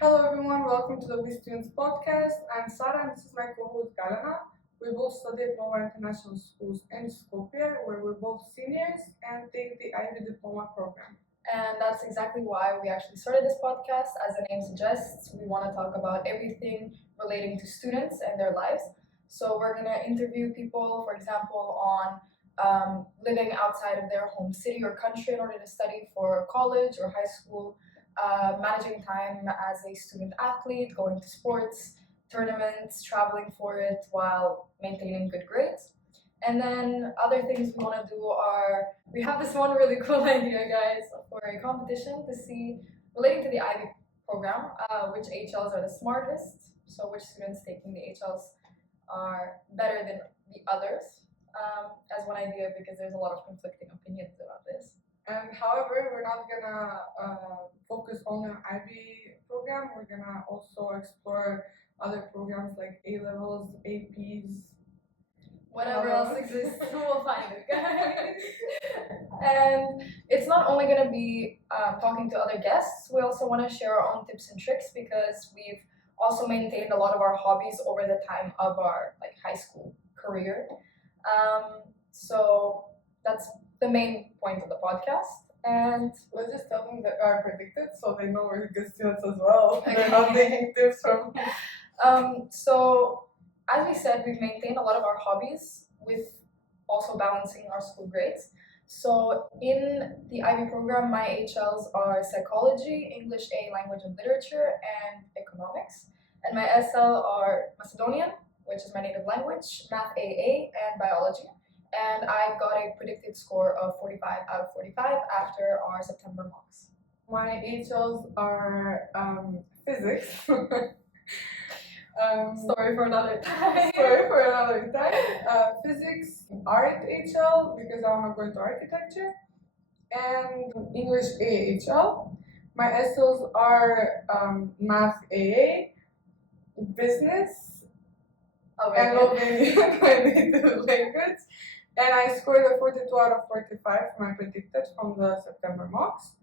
Hello everyone, welcome to the We Students podcast. I'm Sara and this is my co-host Galena. We both study at Nova International Schools in Skopje, where we're both seniors and take the IB diploma program. And that's exactly why we actually started this podcast. As the name suggests, we want to talk about everything relating to students and their lives. So we're going to interview people, for example, on living outside of their home city or country in order to study for college or high school, managing time as a student athlete, going to sports, tournaments, traveling for it while maintaining good grades. And then other things we want to do are, we have this one really cool idea, guys, for a competition to see, relating to the IB program, which HLs are the smartest, so which students taking the HLs are better than the others, as one idea, because there's a lot of conflicting opinions about this. And however, we're not gonna focus only on IB program. We're gonna also explore other programs like A levels, APs, whatever else exists, we'll find it, guys. And it's not only going to be talking to other guests, we also want to share our own tips and tricks because we've also maintained a lot of our hobbies over the time of our high school career. So that's the main point of the podcast. And let's just tell them that are predicted so they know we're good students as well. Okay. They're not taking tips from So as we said, we've maintained a lot of our hobbies with also balancing our school grades. So in the IB program, my HLs are psychology, English A, language and literature, and economics. And my SL are Macedonian, which is my native language, math AA, and biology. And I got a predicted score of 45 out of 45 after our September mocks. My HLs are physics. Story for another time. Physics, art HL because I want to go into architecture, and English AHL. My SLs are math AA, business, and Albanian, my native language. And I scored a 42 out of 45 for my predicted from the September mocks.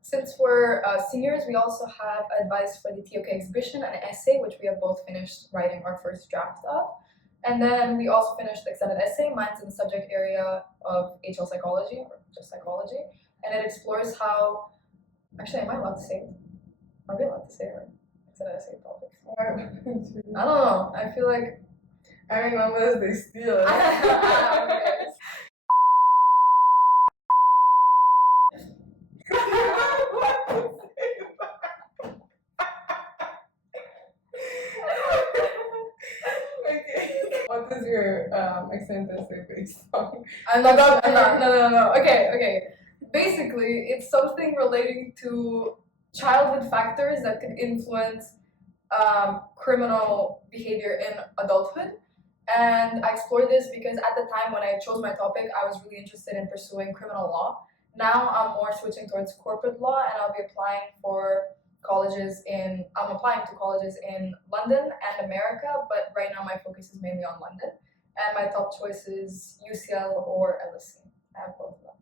Since we're seniors, we also have advice for the TOK exhibition and an essay, which we have both finished writing our first draft of. And then we also finished the extended essay. Mine's in the subject area of HL psychology, or just psychology. And it explores how, actually, am I allowed to say it? Are we allowed to say our extended essay topic? I don't know. I feel like... I mean, unless they steal it. What is your extended essay based on? No. Okay. Basically, it's something relating to childhood factors that could influence criminal behavior in adulthood. And I explored this because at the time when I chose my topic, I was really interested in pursuing criminal law. Now I'm more switching towards corporate law, and I'll be applying to colleges in London and America, but right now my focus is mainly on London. And my top choice is UCL or LSE. I have both of them.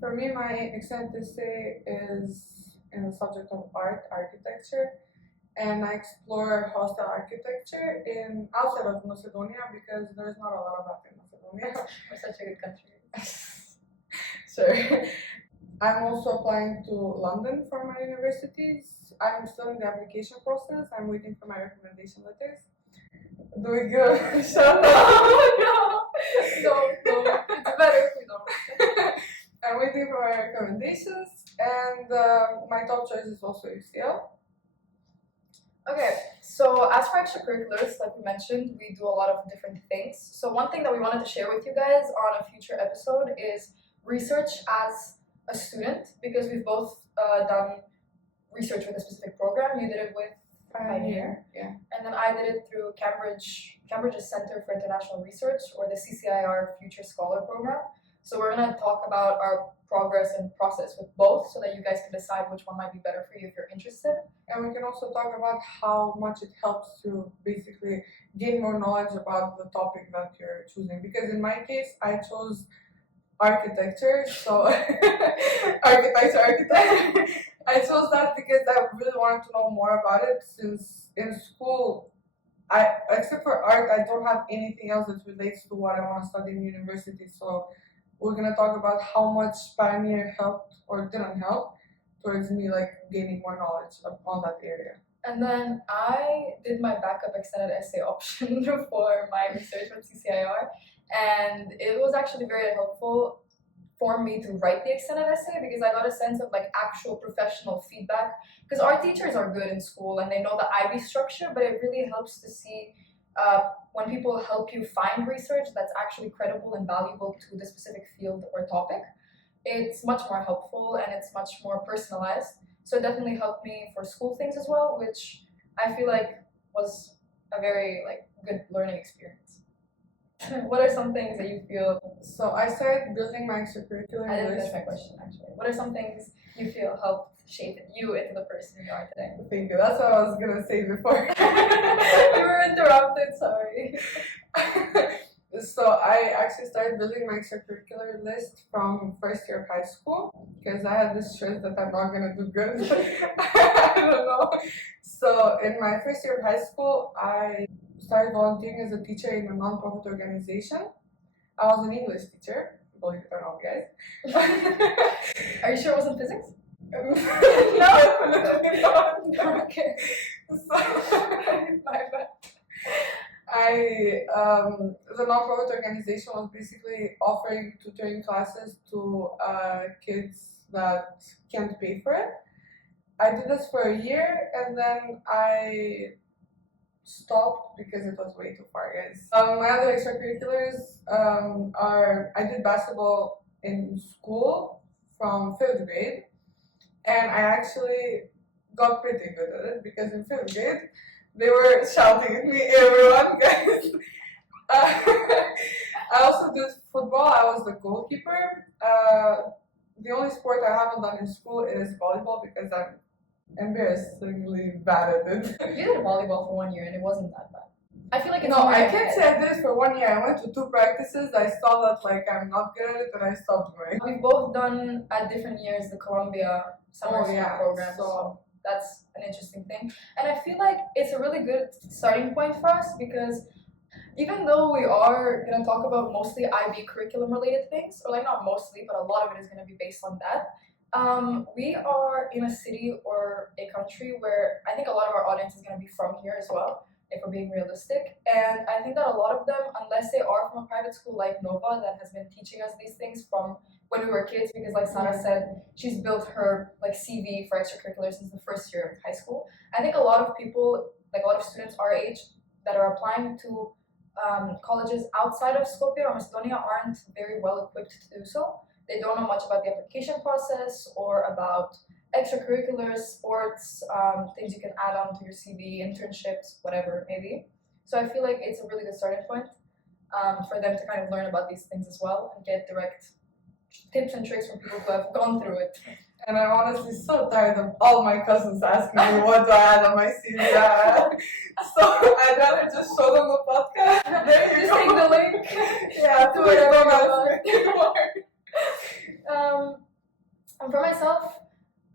For me, my extended essay is in the subject of architecture, and I explore hostel architecture outside of Macedonia because there's not a lot of that in Macedonia. We're such a good country. Sure. I'm also applying to London for my universities. I'm still in the application process. I'm waiting for my recommendation letters. Do we go? Shut up! No. It's better if we don't. I'm waiting for my recommendations, and my top choice is also UCL. Okay, so as for extracurriculars, like we mentioned, we do a lot of different things. So one thing that we wanted to share with you guys on a future episode is research as a student, because we've both done research with a specific program. You did it with Pioneer, yeah, and then I did it through Cambridge's Center for International Research, or the CCIR Future Scholar Program. So we're going to talk about our progress and process with both so that you guys can decide which one might be better for you if you're interested. And we can also talk about how much it helps to basically gain more knowledge about the topic that you're choosing. Because in my case, I chose architecture, so architecture, I chose that because I really wanted to know more about it since in school, except for art, I don't have anything else that relates to what I want to study in university. So we're gonna talk about how much Pioneer helped or didn't help towards me like gaining more knowledge on that area. And then I did my backup extended essay option for my research with CCIR, and it was actually very helpful for me to write the extended essay because I got a sense of like actual professional feedback. Because our teachers are good in school and they know the IB structure, but it really helps to see when people help you find research that's actually credible and valuable to the specific field or topic. It's much more helpful and it's much more personalized. So it definitely helped me for school things as well, which I feel like was a very like good learning experience. What are some things that you feel? So I started building my extracurricular I didn't list. finish my question actually. What are some things you feel helped shape you into the person you are today? Thank you. That's what I was gonna say before. You were interrupted. Sorry. So I actually started building my extracurricular list from first year of high school because I had this stress that I'm not gonna do good. I don't know. So in my first year of high school, I started volunteering as a teacher in a non-profit organization. I was an English teacher, believe it or not, guys. Are you sure it wasn't physics? No, definitely not. Okay. So, My bad. The non-profit organization was basically offering tutoring classes to kids that can't pay for it. I did this for a year and then I stopped because it was way too far, guys. My other extracurriculars are I did basketball in school from 5th grade, and I actually got pretty good at it because in 5th grade they were shouting at me, everyone, guys. I also did football. I was the goalkeeper. The only sport I haven't done in school is volleyball because I'm embarrassingly bad at it. You did volleyball for 1 year and it wasn't that bad. I feel like it's No, more I your can't head. say I did it for 1 year. I went to 2 practices. I saw that like I'm not good at it, and I stopped going. We've both done at different years the Columbia summer school program, so that's an interesting thing. And I feel like it's a really good starting point for us because even though we are going to talk about mostly IB curriculum related things, or like not mostly, but a lot of it is going to be based on that, we are in a city or a country where I think a lot of our audience is going to be from here as well, if we're being realistic. And I think that a lot of them, unless they are from a private school like Nova that has been teaching us these things from when we were kids, because like Sara said, she's built her like CV for extracurriculars since the first year of high school. I think a lot of people, like a lot of students our age that are applying to colleges outside of Skopje or Macedonia aren't very well equipped to do so. They don't know much about the application process or about extracurriculars, sports, things you can add on to your CV, internships, whatever it may be. So I feel like it's a really good starting point for them to kind of learn about these things as well and get direct tips and tricks from people who have gone through it. And I'm honestly so tired of all my cousins asking me what do I add on my CV. So I'd rather just show them the podcast. There you Just go. take the link. Yeah, Do please whatever don't you ask me anymore. And for myself,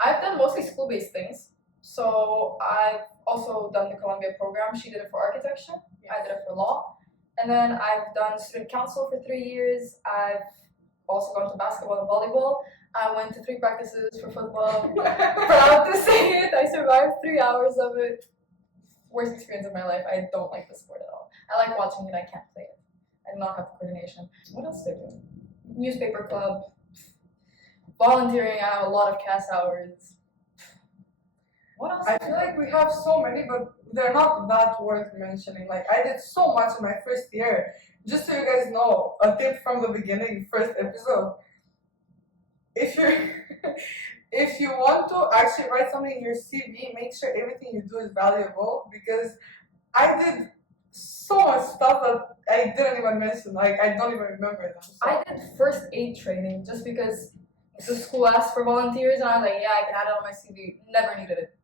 I've done mostly school-based things. So I've also done the Columbia program. She did it for architecture. I did it for law. And then I've done student council for 3 years. I've also gone to basketball and volleyball. I went to 3 practices for football. Proud to say it. I survived 3 hours of it. Worst experience of my life. I don't like the sport at all. I like watching it. I can't play it. I do not have coordination. What else did I do? Newspaper club. Volunteering. I have a lot of cast hours. What else? I feel like we have so many, but they're not that worth mentioning. Like I did so much in my first year. Just so you guys know, a tip from the beginning, first episode. If you want to actually write something in your CV, make sure everything you do is valuable because I did so much stuff that I didn't even mention. Like I don't even remember them. So. I did first aid training just because the school asked for volunteers and I was like, yeah, I can add it on my CV. Never needed it.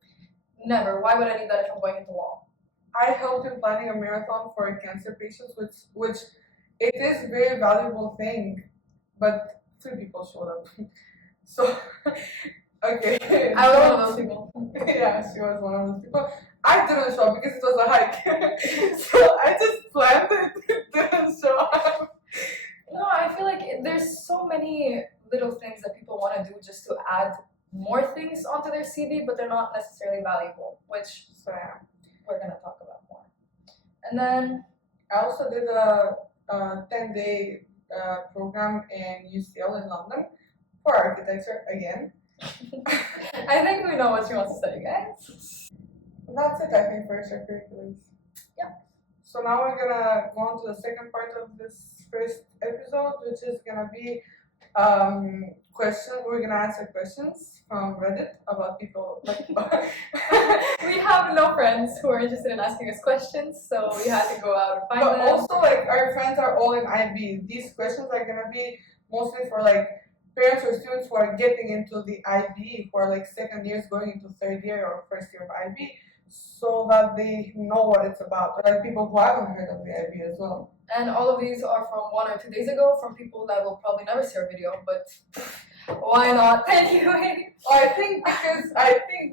Never. Why would I need that if I'm going into law? I helped in planning a marathon for cancer patients, which it is a very valuable thing, but 3 people showed up. So Okay. I was one of those people. Yeah, she was one of those people. I didn't show up because it was a hike. So I just planned it, didn't show up. No, I feel like there's so many little things that people want to do just to add more things onto their CV, but they're not necessarily valuable, which So yeah. we're gonna talk about more. And then I also did a 10-day program in UCL in London for architecture again. I think we know what she wants to study, guys. That's it, I think, for extracurriculars. Yeah. So now we're gonna go on to the second part of this first episode, which is gonna be questions. We're gonna answer questions from Reddit about people. We have no friends who are interested in asking us questions, so we had to go out and find But them. also, like, our friends are all in IB. These questions are gonna be mostly for like parents or students who are getting into the IB, who are like second years going into third year or first year of IB, so that they know what it's about. Or like people who haven't heard of the IB as well. And all of these are from 1 or 2 days ago from people that will probably never see our video, but why not? Anyway. I think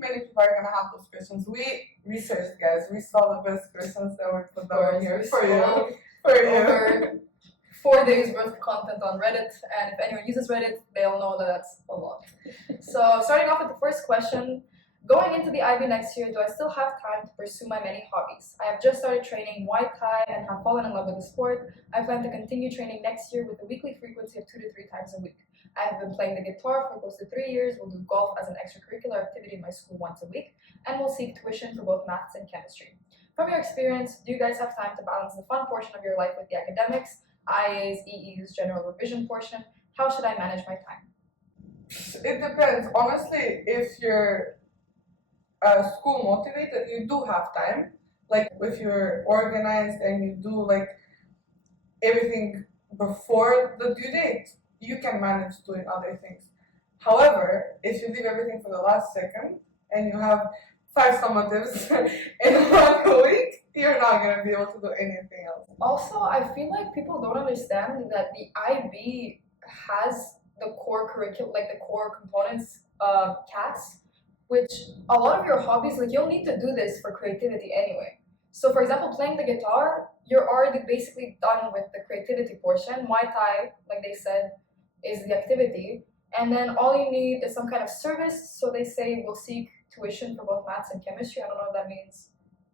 many people are gonna have those questions. We researched, guys. We saw the best questions that we put down here for you. Over 4 days worth of content on Reddit, and if anyone uses Reddit, they'll know that that's a lot. So starting off with the first question, going into the IB next year, do I still have time to pursue my many hobbies? I have just started training Muay Thai and have fallen in love with the sport. I plan to continue training next year with a weekly frequency of 2 to 3 times a week. I have been playing the guitar for close to 3 years, will do golf as an extracurricular activity in my school once a week, and will seek tuition for both maths and chemistry. From your experience, do you guys have time to balance the fun portion of your life with the academics, IAs, EEs, general revision portion? How should I manage my time? It depends. Honestly, if you're school motivated, you do have time. Like if you're organized and you do like everything before the due date, you can manage doing other things. However, if you leave everything for the last second and you have 5 summatives in 1 week, you're not gonna be able to do anything else. Also, I feel like people don't understand that the IB has the core curriculum, like the core components CAS, which a lot of your hobbies, like you'll need to do this for creativity anyway. So for example, playing the guitar, you're already basically done with the creativity portion. Muay Thai, like they said, is the activity. And then all you need is some kind of service. So they say we'll seek tuition for both maths and chemistry. I don't know if that means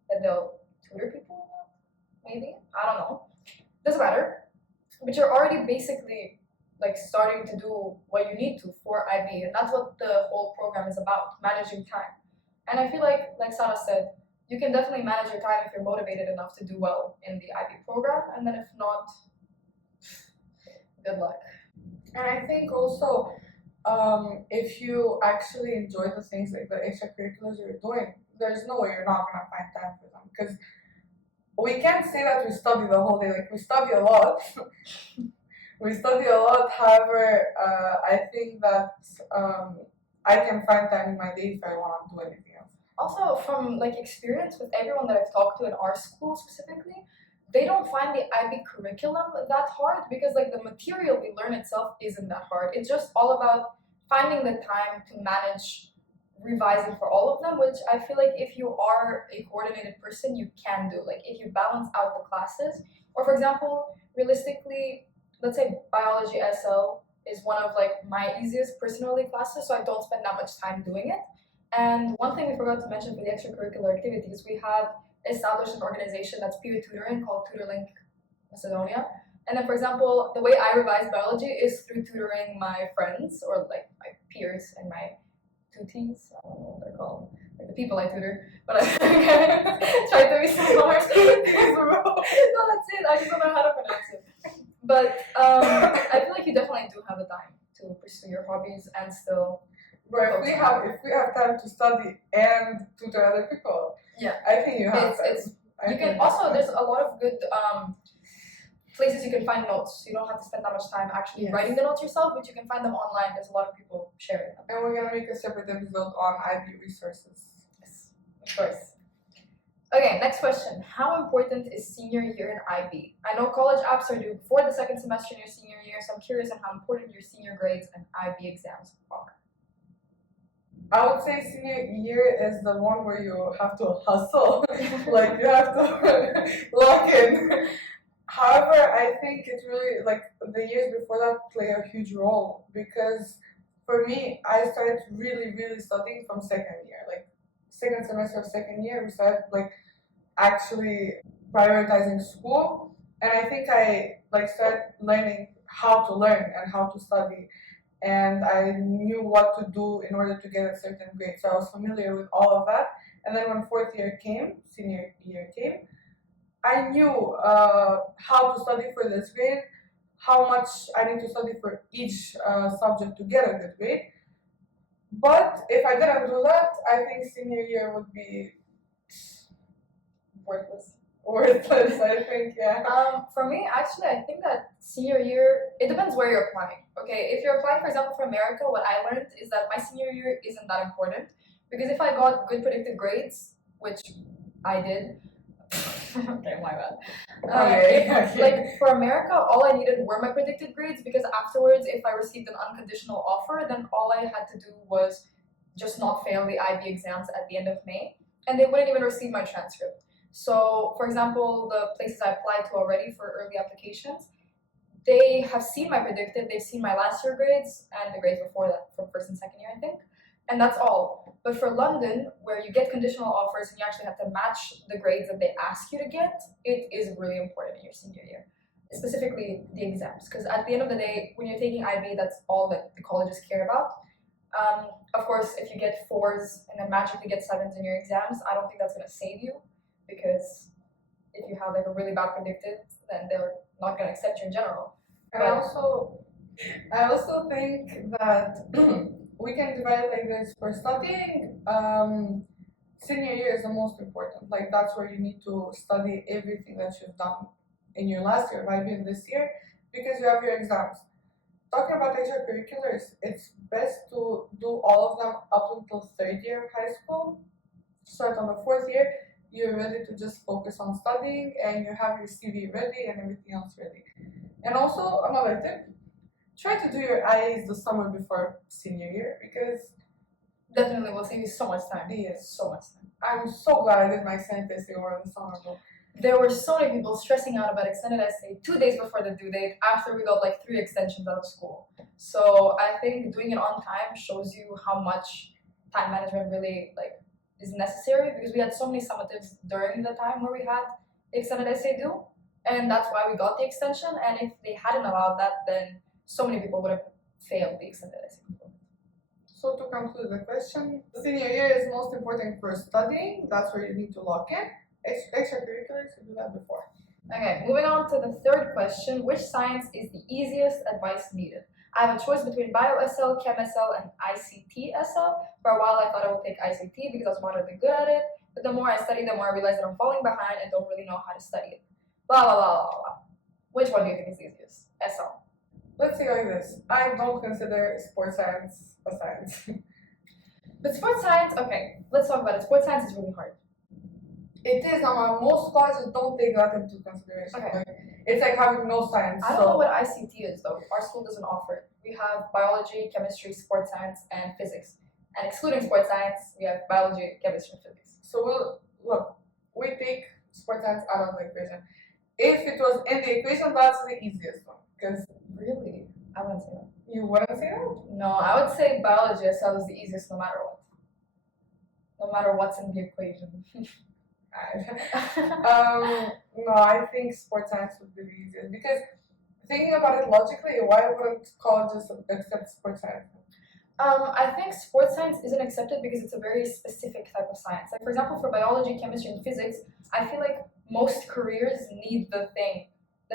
that they'll tutor people, maybe. I don't know. Doesn't matter. But you're already basically like starting to do what you need to for IB, and that's what the whole program is about, managing time. And I feel like Sara said, you can definitely manage your time if you're motivated enough to do well in the IB program, and then if not, good luck. And I think also, if you actually enjoy the things like the extracurriculars you're doing, there's no way you're not gonna find time for them. Because we can't say that we study the whole day. Like we study a lot. We study a lot. However, I think that I can find time in my day if I want to do anything else. Also, from like experience with everyone that I've talked to in our school specifically, they don't find the IB curriculum that hard because like the material we learn itself isn't that hard. It's just all about finding the time to manage revising for all of them, which I feel like if you are a coordinated person, you can do. Like if you balance out the classes, or for example, realistically, let's say biology SL is one of like my easiest personally classes, so I don't spend that much time doing it. And one thing we forgot to mention for the extracurricular activities, we have established an organization that's peer tutoring called TutorLink Macedonia. And then, for example, the way I revise biology is through tutoring my friends or like my peers and my tutees. I don't know what they're called, like the people I tutor. But I tried to be smart. No, that's it. I just don't know how to pronounce it. But I feel like you definitely do have the time to pursue your hobbies and still. But if we have time to study and tutor other people, yeah, I think you have. You can also. There's a lot of good places you can find notes. You don't have to spend that much time actually writing the notes yourself, but you can find them online. There's a lot of people sharing them. And we're gonna make a separate episode on IB resources. Yes, of course. Okay, next question. How important is senior year in IB? I know college apps are due before the second semester in your senior year, so I'm curious on how important your senior grades and IB exams are. I would say senior year is the one where you have to hustle, like you have to lock in. However, I think it's really like the years before that play a huge role because for me, I started really, really studying from second year. Like second semester of second year, we started like actually prioritizing school, and I think I like started learning how to learn and how to study, and I knew what to do in order to get a certain grade. So I was familiar with all of that. And then when fourth year came, senior year came, I knew how to study for this grade, how much I need to study for each subject to get a good grade. But if I didn't do that, I think senior year would be Worthless. worthless. I think, yeah. For me, actually, I think that senior year, it depends where you're applying. Okay, if you're applying, for example, for America, what I learned is that my senior year isn't that important because if I got good predicted grades, which I did, okay, my bad. Like for America, all I needed were my predicted grades because afterwards, if I received an unconditional offer, then all I had to do was just not fail the IB exams at the end of May, and they wouldn't even receive my transcript. So, for example, the places I applied to already for early applications, they have seen my predicted, they've seen my last year grades and the grades before that, from first and second year, I think. And that's all. But for London, where you get conditional offers and you actually have to match the grades that they ask you to get, it is really important in your senior year, specifically the exams. Because at the end of the day, when you're taking IB, that's all that the colleges care about. Of course, if you get 4s and then magically get 7s in your exams, I don't think that's going to save you. Because if you have like a really bad predicted, then they're not going to accept you in general. And I also think that we can divide it like this. For studying, senior year is the most important. Like that's where you need to study everything that you've done in your last year, maybe in this year, because you have your exams. Talking about extracurriculars, it's best to do all of them up until third year of high school. Start on the fourth year, you're ready to just focus on studying and you have your CV ready and everything else ready. And also, another tip, try to do your IAs the summer before senior year because definitely will save you so much time. Yes. So much time. I'm so glad I did my extended essay over the summer though. There were so many people stressing out about extended essay 2 days before the due date after we got like 3 extensions out of school. So I think doing it on time shows you how much time management really like is necessary because we had so many summatives during the time where we had the extended essay due, and that's why we got the extension. And if they hadn't allowed that, then so many people would have failed the extended essay. So to conclude the question, senior year is most important for studying. That's where you need to lock in. Extracurriculars, you do that before. Okay, moving on to the third question. Which science is the easiest advice needed? I have a choice between Bio-SL, Chem-SL, and ICT-SL. For a while, I thought I would take ICT because I was moderately good at it. But the more I study, the more I realize that I'm falling behind and don't really know how to study it. Blah, blah, blah, blah, blah. Which one do you think is the easiest? SL. Let's say like this. I don't consider sports science a science. But sports science, okay, let's talk about it. Sports science is really hard. It is, most colleges don't take that into consideration. Okay. Like, it's like having no science. I don't know what ICT is though. Our school doesn't offer it. We have biology, chemistry, sports science, and physics. And excluding sports science, we have biology, chemistry, and physics. So we take sports science out of the equation. If it was in the equation, that's the easiest one. Because really, I wouldn't say that. You wouldn't say that? No, I would say biology SL is the easiest no matter what. No matter what's in the equation. No, I think sports science would be the easiest because thinking about it logically, why wouldn't colleges accept sports science? I think sports science isn't accepted because it's a very specific type of science. Like for example, for biology, chemistry, and physics, I feel like most careers need the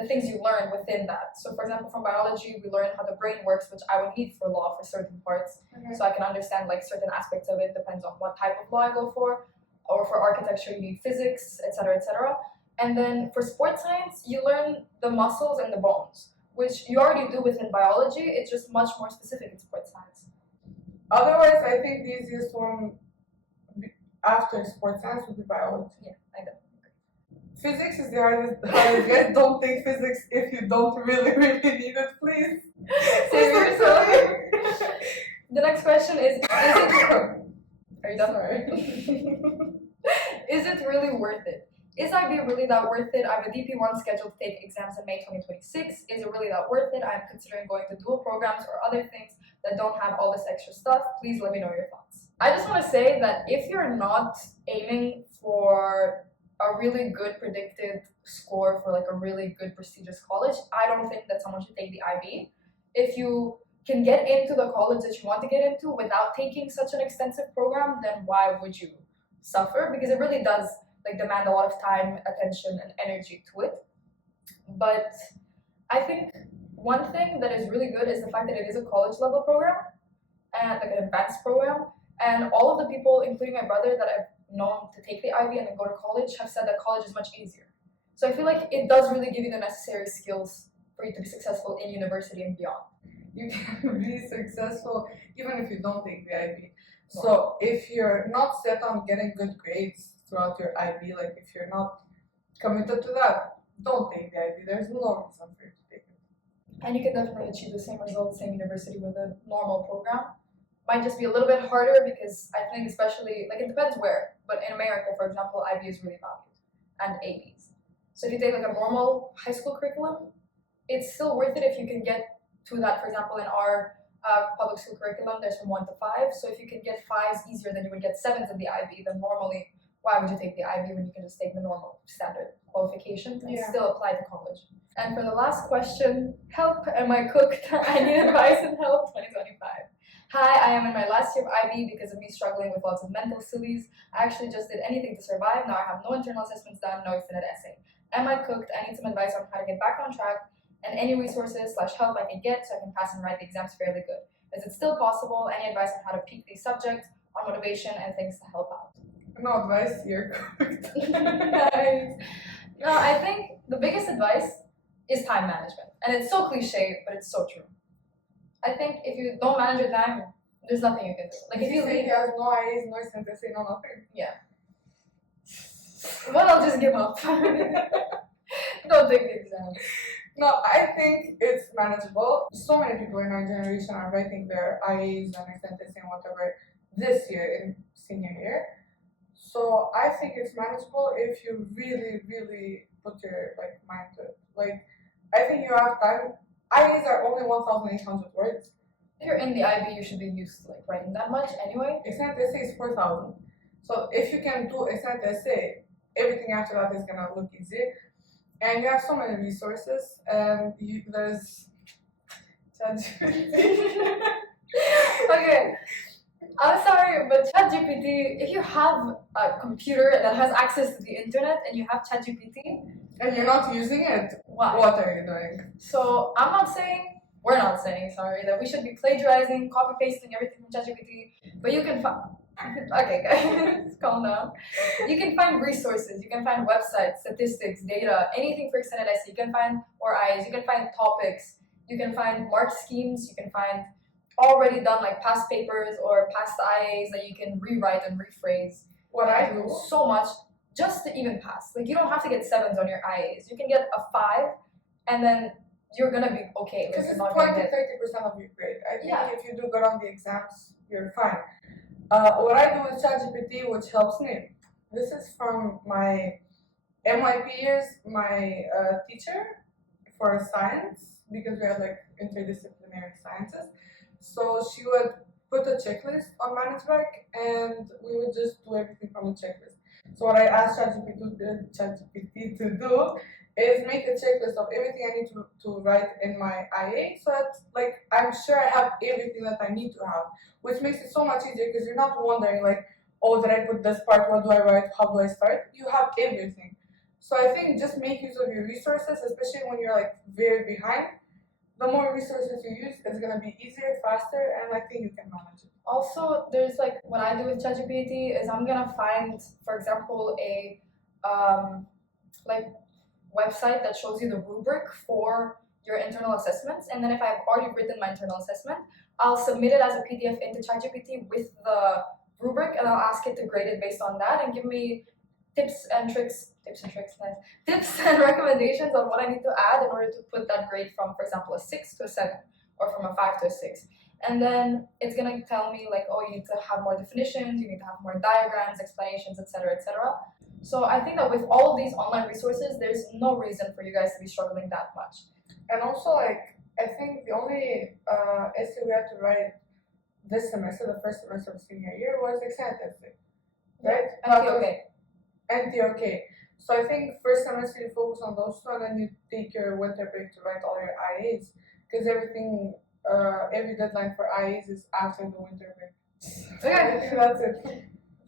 things you learn within that. So for example, from biology, we learn how the brain works, which I would need for law for certain parts. Okay. So I can understand like certain aspects of it, depends on what type of law I go for. Or for architecture, you need physics, etc., etc. And then for sports science, you learn the muscles and the bones, which you already do within biology. It's just much more specific in sports science. Otherwise, I think the easiest one after sports science would be biology. Yeah, I know. Physics is the hardest. Guys, don't take physics if you don't really need it, please. Seriously. The next question is it Are you done? Sorry. Is it really worth it? Is IB really that worth it? I have a DP1 scheduled to take exams in May 2026. Is it really that worth it? I'm considering going to dual programs or other things that don't have all this extra stuff. Please let me know your thoughts. I just want to say that if you're not aiming for a really good predicted score for like a really good prestigious college, I don't think that someone should take the IB. If you can get into the college that you want to get into without taking such an extensive program, then why would you suffer? Because it really does like demand a lot of time, attention, and energy to it. But I think one thing that is really good is the fact that it is a college level program and like an advanced program. And all of the people, including my brother, that I've known to take the IB and then go to college have said that college is much easier. So I feel like it does really give you the necessary skills for you to be successful in university and beyond. You can be successful even if you don't take the IB. So if you're not set on getting good grades throughout your IB, like if you're not committed to that, don't take the IB. There's no reason for you to take it. And you can definitely achieve the same results, same university with a normal program. Might just be a little bit harder because I think especially, like it depends where, but in America, for example, IB is really valued and ABs. So if you take like a normal high school curriculum, it's still worth it if you can get to that. For example, in our public school curriculum, there's from 1 to 5. So if you can get 5s easier than you would get 7s in the IB, then normally, why would you take the IB when you can just take the normal standard qualification and still apply to college? And for the last question, help, am I cooked? I need advice and help 2025. Hi, I am in my last year of IB because of me struggling with lots of mental sillies. I actually just did anything to survive. Now I have no internal assessments done, no extended essay. Am I cooked? I need some advice on how to get back on track and any resources / help I can get so I can pass and write the exams fairly good. Is it still possible? Any advice on how to peak these subjects, on motivation and things to help out? No advice, you're cooked. Nice. No, I think the biggest advice is time management. And it's so cliche, but it's so true. I think if you don't manage your time, there's nothing you can do. Like if you say he has no IAs, no extended essay, no nothing. Yeah. Well, I'll just give up. Don't take the exam. No, I think it's manageable. So many people in our generation are writing their IAs and extended essay and whatever this year in senior year. So I think it's manageable if you really, really put your mind to it. Like I think you have time. IAs are only 1,800 words. If you're in the IB, you should be used to writing that much anyway. Extended essay is 4,000. So if you can do extended essay, everything after that is gonna look easy. And you have so many resources, and there's ChatGPT. Okay, I'm sorry, but ChatGPT, if you have a computer that has access to the internet and you have ChatGPT, and you're not using it, why? What are you doing? So we're not saying, that we should be plagiarizing, copy-pasting everything from ChatGPT, but you can find, okay guys, calm down. You can find resources, you can find websites, statistics, data, anything for extended essay. You can find ORIs, you can find topics, you can find mark schemes, you can find already done past papers or past IAs that you can rewrite and rephrase. What I do so much just to even pass. You don't have to get 7s on your IAs. You can get a 5 and then you're gonna be okay. Because it's 20-30% of your grade. I think if you do good on the exams, you're fine. What I do with ChatGPT, which helps me, this is from my MYP years, my teacher for science, because we had interdisciplinary sciences. So she would put a checklist on Management, and we would just do everything from the checklist. So what I asked ChatGPT to do is make a checklist of everything I need to write in my IA, so that I'm sure I have everything that I need to have, which makes it so much easier because you're not wondering oh, did I put this part? What do I write? How do I start? You have everything. So I think just make use of your resources, especially when you're very behind. The more resources you use, it's gonna be easier, faster, and I think you can manage it. Also, there's what I do with ChatGPT is I'm gonna find, for example, a website that shows you the rubric for your internal assessments, and then if I've already written my internal assessment, I'll submit it as a PDF into ChatGPT with the rubric, and I'll ask it to grade it based on that and give me tips and recommendations on what I need to add in order to put that grade from, for example, a 6 to a 7 or from a 5 to a 6. And then it's gonna tell me like, oh, you need to have more definitions, you need to have more diagrams, explanations, etc., etc. So I think that with all of these online resources, there's no reason for you guys to be struggling that much. And also, like, I think the only essay we had to write this semester, the first semester of senior year, was exam essay, right? Okay. NT-OK. So I think first semester you focus on those two, and then you take your winter break to write all your IAs, because everything, every deadline for IAs is after the winter break. Okay. I think that's it.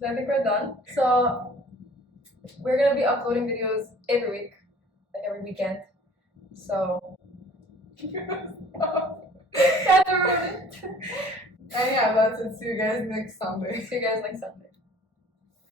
So I think we're done. So we're gonna be uploading videos every week, like every weekend. So And yeah, that's it. See you guys next Sunday. see you guys next Sunday.